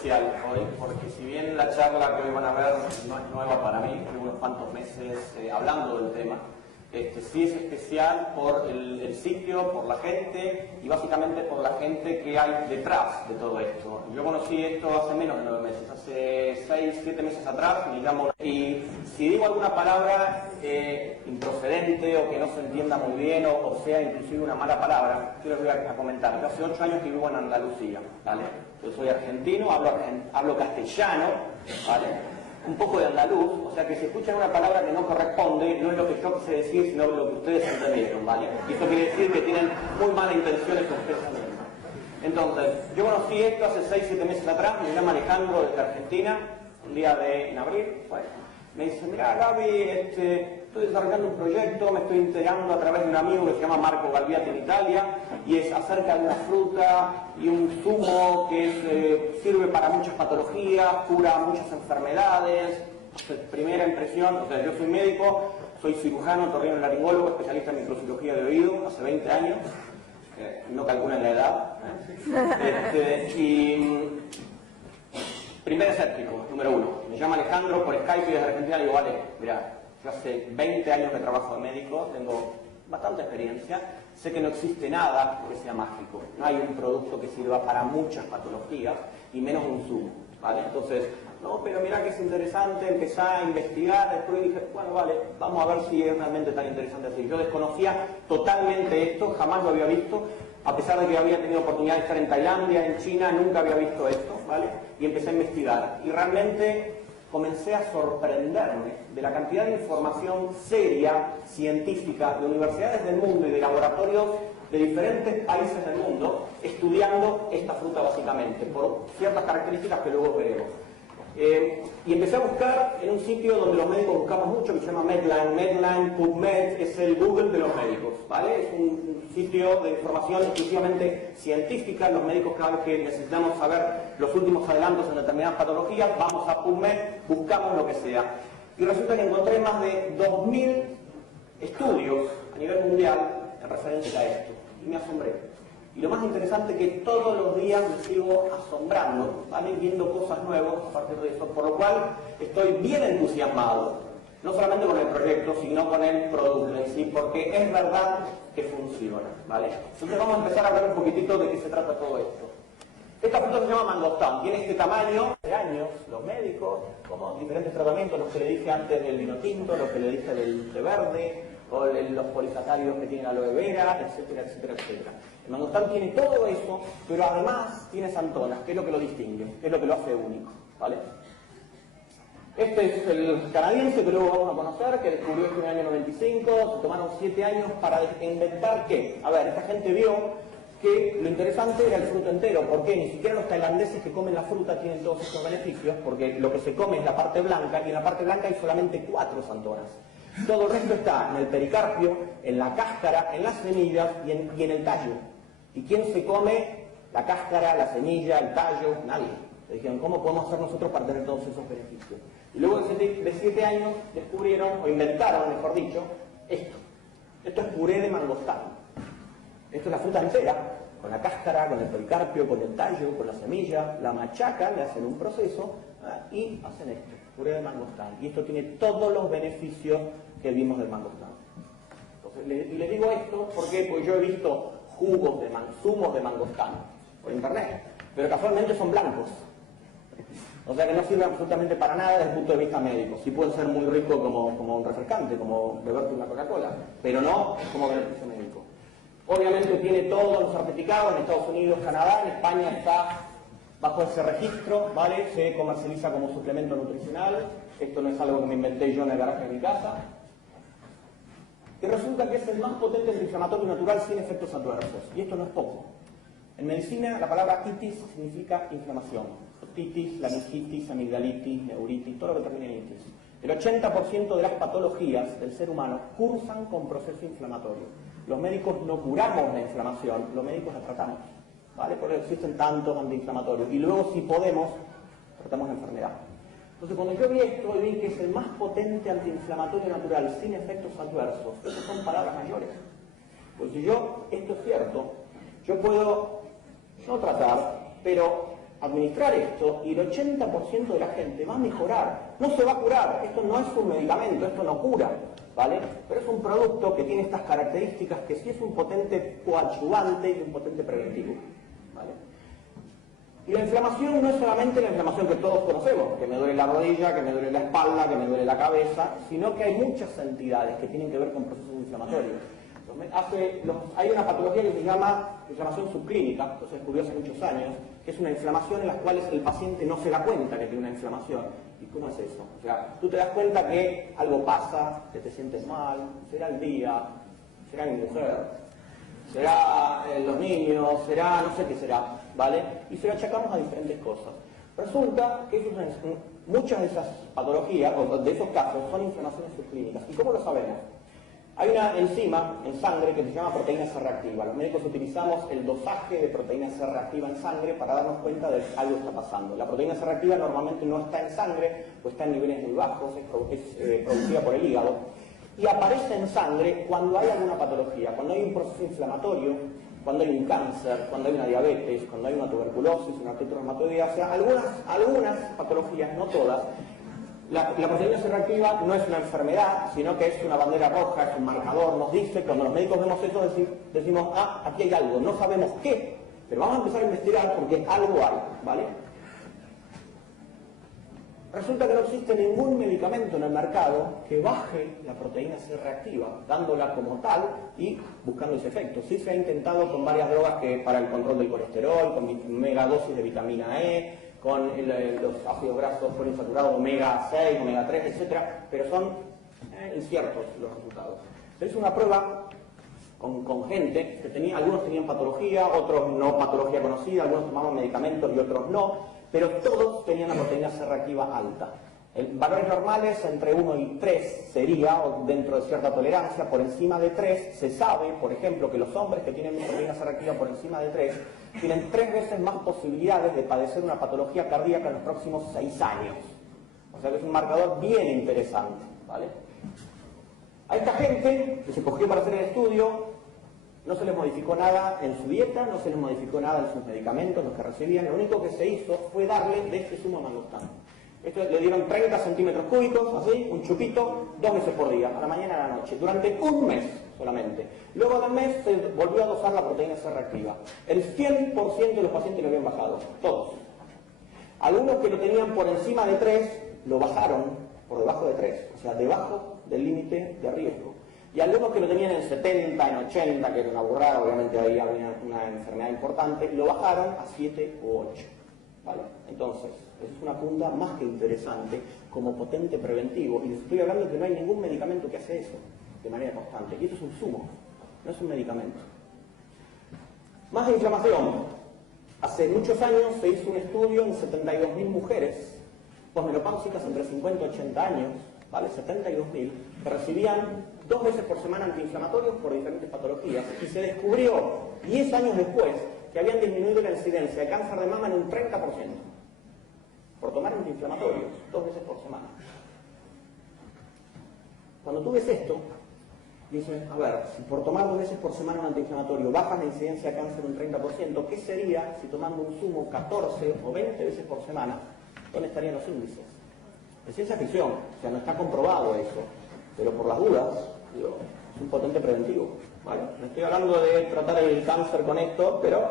especial hoy, porque si bien la charla que hoy van a ver no es nueva para mí, llevo unos cuantos meses hablando del tema, sí es especial por el sitio, por la gente y básicamente por la gente que hay detrás de todo esto. Yo conocí esto hace menos de 9 meses, hace 6, 7 meses atrás, me llamo, y si digo alguna palabra improcedente o que no se entienda muy bien o sea inclusive una mala palabra, yo les voy a comentar. Yo hace 8 años que vivo en Andalucía, ¿vale? Yo soy argentino, hablo castellano, ¿vale? Un poco de andaluz, o sea que si escuchan una palabra que no corresponde, no es lo que yo quise decir, sino lo que ustedes entendieron, ¿vale? Y eso quiere decir que tienen muy malas intenciones con ustedes también. Entonces, yo conocí esto hace 6, 7 meses atrás, me llama Alejandro desde Argentina, un día en abril, bueno, me dice, mira Gaby, estoy desarrollando un proyecto, me estoy enterando a través de un amigo que se llama Marco Galviati en Italia, y es acerca de una fruta y un zumo que sirve para muchas patologías, cura muchas enfermedades. Entonces, primera impresión, o sea, yo soy médico, soy cirujano, otorrinolaringólogo, especialista en microcirugía de oído, hace 20 años, no calculen la edad, primer escéptico, número 1. Me llama Alejandro por Skype y desde Argentina le digo, vale, mira, yo hace 20 años que trabajo de médico, tengo bastante experiencia, sé que no existe nada que sea mágico, no hay un producto que sirva para muchas patologías y menos un zumo, ¿vale? Entonces, no, pero mira que es interesante, empecé a investigar, después dije, bueno, vale, vamos a ver si es realmente tan interesante así. Yo desconocía totalmente esto, jamás lo había visto, a pesar de que había tenido oportunidad de estar en Tailandia, en China, nunca había visto esto, ¿vale? Y empecé a investigar. Y realmente comencé a sorprenderme de la cantidad de información seria, científica, de universidades del mundo y de laboratorios de diferentes países del mundo, estudiando esta fruta básicamente, por ciertas características que luego veremos. Y empecé a buscar en un sitio donde los médicos buscamos mucho, que se llama Medline. Medline, PubMed, es el Google de los médicos, ¿vale? Es un sitio de información exclusivamente científica. Los médicos, cada vez que necesitamos saber los últimos adelantos en determinadas patologías, vamos a PubMed, buscamos lo que sea. Y resulta que encontré más de 2000 estudios a nivel mundial en referencia a esto. Y me asombré. Y lo más interesante es que todos los días me sigo asombrando, ¿vale? Viendo cosas nuevas a partir de eso, por lo cual estoy bien entusiasmado, no solamente con el proyecto, sino con el producto en sí, porque es verdad que funciona, ¿vale? Entonces vamos a empezar a hablar un poquitito de qué se trata todo esto. Esta fruta se llama mangostán, tiene este tamaño de años, los médicos, como diferentes tratamientos, los que le dije antes del vino tinto, los que le dije del té verde, o los polisacáridos que tiene aloe vera, etcétera, etcétera, etcétera. El mangostán tiene todo eso, pero además tiene santonas, que es lo que lo distingue, que es lo que lo hace único, ¿vale? Este es el canadiense que luego vamos a conocer, que descubrió esto en el año 95, se tomaron 7 años para inventar qué. A ver, esta gente vio que lo interesante era el fruto entero, porque ni siquiera los tailandeses que comen la fruta tienen todos estos beneficios, porque lo que se come es la parte blanca, y en la parte blanca hay solamente 4 santonas. Todo el resto está en el pericarpio, en la cáscara, en las semillas y en el tallo. ¿Y quién se come la cáscara, la semilla, el tallo? Nadie. Le dijeron, ¿cómo podemos hacer nosotros para tener todos esos beneficios? Y luego de 7 años descubrieron, o inventaron, mejor dicho, esto. Esto es puré de mangostán. Esto es la fruta entera, con la cáscara, con el pericarpio, con el tallo, con la semilla, la machacan, le hacen un proceso y hacen esto, puré de mangostán. Y esto tiene todos los beneficios que vimos del mangostán. Entonces, le digo esto porque yo he visto jugos zumos de mangostán por internet, pero casualmente son blancos. O sea que no sirven absolutamente para nada desde el punto de vista médico. Sí pueden ser muy ricos como un refrescante, como beberte una Coca-Cola, pero no como beneficio médico. Obviamente tiene todos los certificados en Estados Unidos, Canadá, en España está bajo ese registro, ¿vale? Se comercializa como suplemento nutricional. Esto no es algo que me inventé yo en el garaje de mi casa. Y resulta que es el más potente antiinflamatorio natural sin efectos adversos. Y esto no es poco. En medicina la palabra itis significa inflamación. Otitis, laringitis, amigdalitis, neuritis, todo lo que termine en itis. El 80% de las patologías del ser humano cursan con proceso inflamatorio. Los médicos no curamos la inflamación, los médicos la tratamos, ¿vale? Por eso existen tantos antiinflamatorios. Y luego, si podemos, tratamos la enfermedad. Entonces, cuando yo vi esto, vi que es el más potente antiinflamatorio natural sin efectos adversos. Esas son palabras mayores. Pues si esto es cierto, yo puedo no tratar, pero administrar esto y el 80% de la gente va a mejorar. No se va a curar, esto no es un medicamento, esto no cura, ¿vale? Pero es un producto que tiene estas características que sí es un potente coadyuvante y un potente preventivo, ¿vale? Y la inflamación no es solamente la inflamación que todos conocemos, que me duele la rodilla, que me duele la espalda, que me duele la cabeza, sino que hay muchas entidades que tienen que ver con procesos inflamatorios. Hay una patología que se llama inflamación subclínica, que se descubrió hace muchos años, que es una inflamación en la cual el paciente no se da cuenta que tiene una inflamación. ¿Y cómo es eso? O sea, tú te das cuenta que algo pasa, que te sientes mal, será el día, será mi mujer, será los niños, será no sé qué será, ¿vale? Y se lo achacamos a diferentes cosas. Resulta que muchas de esas patologías, o de esos casos, son inflamaciones subclínicas. ¿Y cómo lo sabemos? Hay una enzima en sangre que se llama proteína C reactiva. Los médicos utilizamos el dosaje de proteína C reactiva en sangre para darnos cuenta de que algo está pasando. La proteína C reactiva normalmente no está en sangre, o está en niveles muy bajos, es producida por el hígado, y aparece en sangre cuando hay alguna patología, cuando hay un proceso inflamatorio, cuando hay un cáncer, cuando hay una diabetes, cuando hay una tuberculosis, una artritis reumatoidea, o sea, algunas patologías, no todas. La proteína C reactiva no es una enfermedad, sino que es una bandera roja, es un marcador, nos dice, cuando los médicos vemos eso decimos, ah, aquí hay algo, no sabemos qué, pero vamos a empezar a investigar porque algo hay, ¿vale? Resulta que no existe ningún medicamento en el mercado que baje la proteína C reactiva, dándola como tal y buscando ese efecto. Sí se ha intentado con varias drogas que para el control del colesterol, con megadosis de vitamina E, con los ácidos grasos poliinsaturados omega 6, omega 3, etcétera, pero son inciertos los resultados. Se hizo una prueba con gente que algunos tenían patología, otros no patología conocida, algunos tomaban medicamentos y otros no, pero todos tenían la proteína C reactiva alta. Valores normales entre 1 y 3 sería, o dentro de cierta tolerancia, por encima de 3, se sabe, por ejemplo, que los hombres que tienen proteína C reactiva por encima de 3 tienen 3 veces más posibilidades de padecer una patología cardíaca en los próximos 6 años. O sea que es un marcador bien interesante, ¿vale? A esta gente que se cogió para hacer el estudio, no se les modificó nada en su dieta, no se les modificó nada en sus medicamentos, los que recibían, lo único que se hizo fue darle de este zumo mangostán. Esto le dieron 30 centímetros cúbicos, así, un chupito, 2 veces por día, a la mañana y a la noche, durante un mes solamente. Luego del mes se volvió a dosar la proteína C reactiva. El 100% de los pacientes lo habían bajado, todos. Algunos que lo tenían por encima de 3, lo bajaron por debajo de 3, o sea, debajo del límite de riesgo. Y algunos que lo tenían en 70, en 80, que era una burrada, obviamente ahí había una enfermedad importante, lo bajaron a 7 u 8. ¿Vale? Entonces, es una punta más que interesante como potente preventivo. Y les estoy hablando de que no hay ningún medicamento que hace eso de manera constante. Y esto es un zumo, no es un medicamento. Más inflamación. Hace muchos años se hizo un estudio en 72.000 mujeres posmenopáusicas entre 50 y 80 años, ¿vale? 72.000, que recibían 2 veces por semana antiinflamatorios por diferentes patologías. Y se descubrió 10 años después que habían disminuido la incidencia de cáncer de mama en un 30% por tomar antiinflamatorios 2 veces por semana. Cuando tú ves esto, dices, a ver, si por tomar 2 veces por semana un antiinflamatorio bajas la incidencia de cáncer un 30%, ¿qué sería si tomando un zumo 14 o 20 veces por semana? ¿Dónde estarían los índices? Es ciencia ficción, o sea, no está comprobado eso, pero por las dudas, digo, es un potente preventivo, ¿vale? No estoy hablando de tratar el cáncer con esto, pero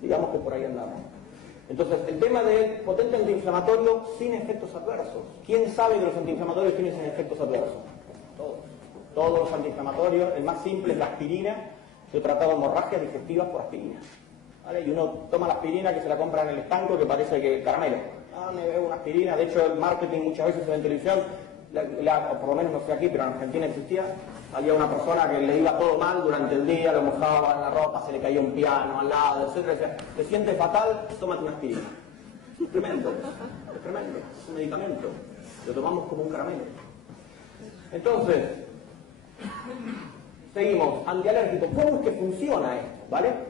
digamos que por ahí andamos. Entonces, el tema de potente antiinflamatorio sin efectos adversos. ¿Quién sabe que los antiinflamatorios tienen efectos adversos? Todos. Todos los antiinflamatorios, el más simple es la aspirina. Yo he tratado hemorragias digestivas por aspirina, ¿vale? Y uno toma la aspirina que se la compra en el estanco que parece que caramelo. Ah, me veo una aspirina. De hecho, el marketing muchas veces en televisión, o por lo menos no sé aquí, pero en Argentina existía, había una persona que le iba todo mal durante el día, lo mojaba en la ropa, se le caía un piano al lado, etc. Decía, te sientes fatal, tómate una aspirina. Es tremendo, es un medicamento, lo tomamos como un caramelo. Entonces, seguimos, antialérgico. ¿Cómo es que funciona esto? ¿Vale?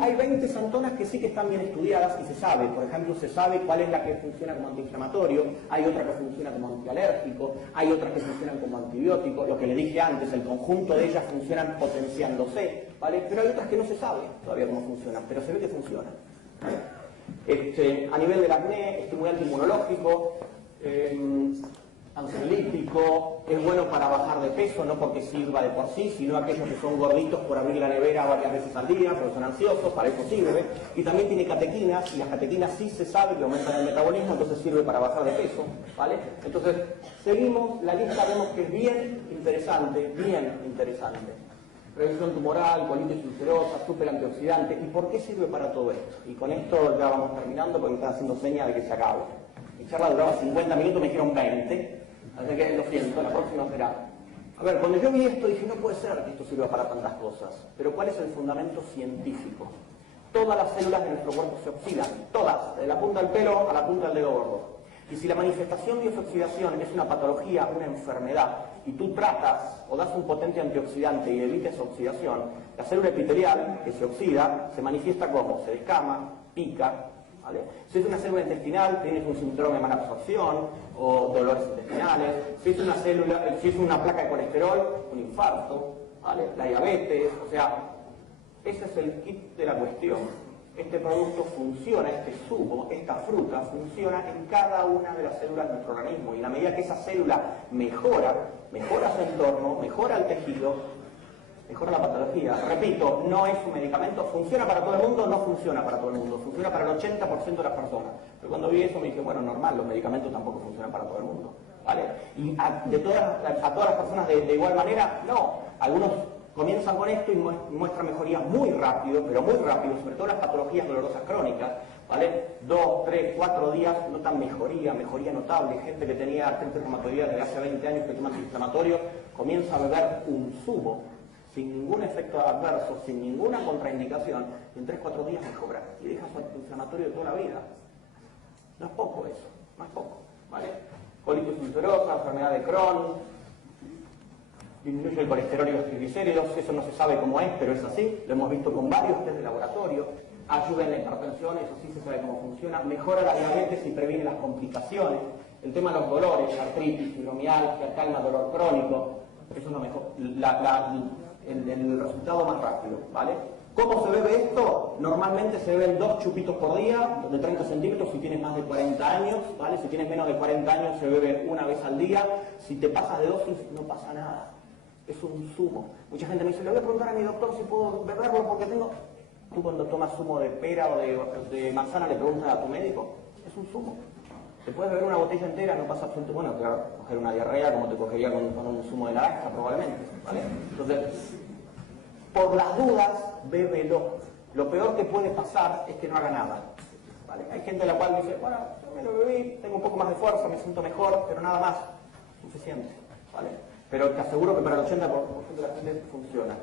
Hay 20 santonas que sí que están bien estudiadas y se sabe, por ejemplo, se sabe cuál es la que funciona como antiinflamatorio, hay otra que funciona como antialérgico, hay otras que funcionan como antibiótico, lo que le dije antes, el conjunto de ellas funcionan potenciándose, ¿vale? Pero hay otras que no se sabe todavía cómo funcionan, pero se ve que funcionan, ¿vale? A nivel del acné, estimulante inmunológico, ansiolítico, es bueno para bajar de peso, no porque sirva de por sí, sino aquellos que son gorditos por abrir la nevera varias veces al día, porque son ansiosos, para eso sirve. Y también tiene catequinas, y las catequinas sí se sabe que aumentan el metabolismo, entonces sirve para bajar de peso, ¿vale? Entonces, seguimos, la lista vemos que es bien interesante, Prevención tumoral, colitis ulcerosa, súper antioxidante. ¿Y por qué sirve para todo esto? Y con esto ya vamos terminando porque me están haciendo señas de que se acabe. Mi charla duraba 50 minutos, me dijeron 20. Así que lo siento, la próxima será. A ver, cuando yo vi esto dije, no puede ser que esto sirva para tantas cosas. Pero ¿cuál es el fundamento científico? Todas las células de nuestro cuerpo se oxidan, todas, de la punta del pelo a la punta del dedo gordo. Y si la manifestación de esa oxidación es una patología, una enfermedad, y tú tratas o das un potente antioxidante y evitas esa oxidación, la célula epitelial que se oxida se manifiesta como se descama, pica, ¿vale? Si es una célula intestinal, tienes un síndrome de mala absorción o dolores intestinales. Si es una placa de colesterol, un infarto, ¿vale? La diabetes, o sea, ese es el kit de la cuestión. Este producto funciona, este zumo, esta fruta funciona en cada una de las células de nuestro organismo, y a medida que esa célula mejora su entorno, mejora el tejido, mejora la patología. Repito, no es un medicamento, funciona para todo el mundo, no funciona para todo el mundo, funciona para el 80% de las personas. Pero cuando vi eso me dije, bueno, normal, los medicamentos tampoco funcionan para todo el mundo, ¿vale? Y a todas las personas de igual manera, no. Algunos comienzan con esto y muestran mejoría muy rápido, pero muy rápido, sobre todo las patologías dolorosas crónicas, ¿vale? 2, 3, 4 días notan mejoría notable. Gente que tenía artritis reumatoidea desde hace 20 años que toma antiinflamatorios, comienza a beber un zumo sin ningún efecto adverso, sin ninguna contraindicación, y en 3, 4 días mejora y deja su antiinflamatorio de toda la vida. No es poco eso, no es poco, ¿vale? Colitis ulcerosa, enfermedad de Crohn, disminuye el colesterol y los triglicéridos, eso no se sabe cómo es, pero es así, lo hemos visto con varios test de laboratorio. Ayuda en la hipertensión, eso sí se sabe cómo funciona, mejora la diabetes y previene las complicaciones. El tema de los dolores, artritis, fibromialgia, calma, dolor crónico, eso es lo mejor, el resultado más rápido, ¿vale? ¿Cómo se bebe esto? Normalmente se beben 2 chupitos por día, de 30 centímetros si tienes más de 40 años, ¿vale? Si tienes menos de 40 años se bebe una vez al día. Si te pasas de dosis no pasa nada. Es un zumo. Mucha gente me dice, le voy a preguntar a mi doctor si puedo beberlo porque tengo... Tú cuando tomas zumo de pera o de manzana le preguntas a tu médico, es un zumo. Te puedes beber una botella entera, no pasa absolutamente... Bueno, te va a coger una diarrea como te cogería con un zumo de naranja probablemente, ¿vale? Entonces, por las dudas, bébelo. Lo peor que puede pasar es que no haga nada, ¿vale? Hay gente a la cual dice, bueno, yo me lo bebí, tengo un poco más de fuerza, me siento mejor, pero nada más, suficiente, ¿vale? Pero te aseguro que para el 80% de la gente funciona.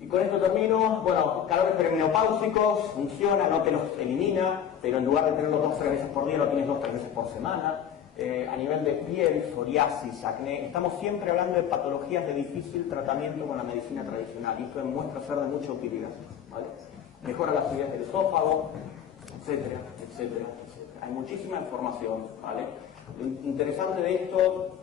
Y con esto termino. Bueno, calores perimenopáusicos, funciona, no te los elimina, pero en lugar de tenerlo 2 o 3 veces por día, lo tienes 2 o 3 veces por semana. A nivel de piel, psoriasis, acné, estamos siempre hablando de patologías de difícil tratamiento con la medicina tradicional, y esto demuestra ser de mucha utilidad, ¿vale? Mejora la acidez del esófago, etcétera, etcétera, etcétera. Hay muchísima información, ¿vale? Lo interesante de esto...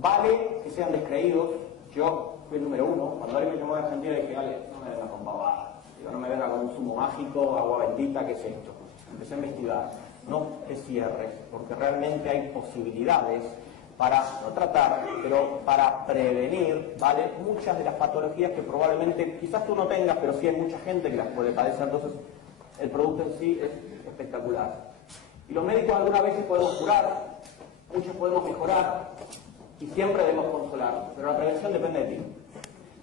vale que sean descreídos. Yo fui el número 1. Cuando alguien me llamó de Argentina dije, vale, no me venga con babadas. No me venga con un zumo mágico, agua bendita, ¿qué es esto? Empecé a investigar. No te cierres, porque realmente hay posibilidades para, no tratar, pero para prevenir, ¿vale? Muchas de las patologías que probablemente, quizás tú no tengas, pero sí hay mucha gente que las puede padecer. Entonces, el producto en sí es espectacular. Y los médicos algunas veces podemos curar, muchos podemos mejorar, y siempre debemos consolar, pero la prevención depende de ti.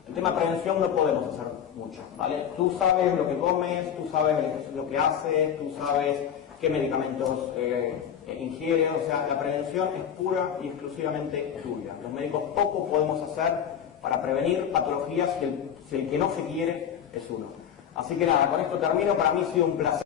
El tema de prevención no podemos hacer mucho, ¿vale? Tú sabes lo que comes, tú sabes el ejercicio que haces, tú sabes qué medicamentos ingieres, o sea, la prevención es pura y exclusivamente tuya. Los médicos poco podemos hacer para prevenir patologías si el que no se quiere es uno. Así que nada, con esto termino. Para mí ha sido un placer.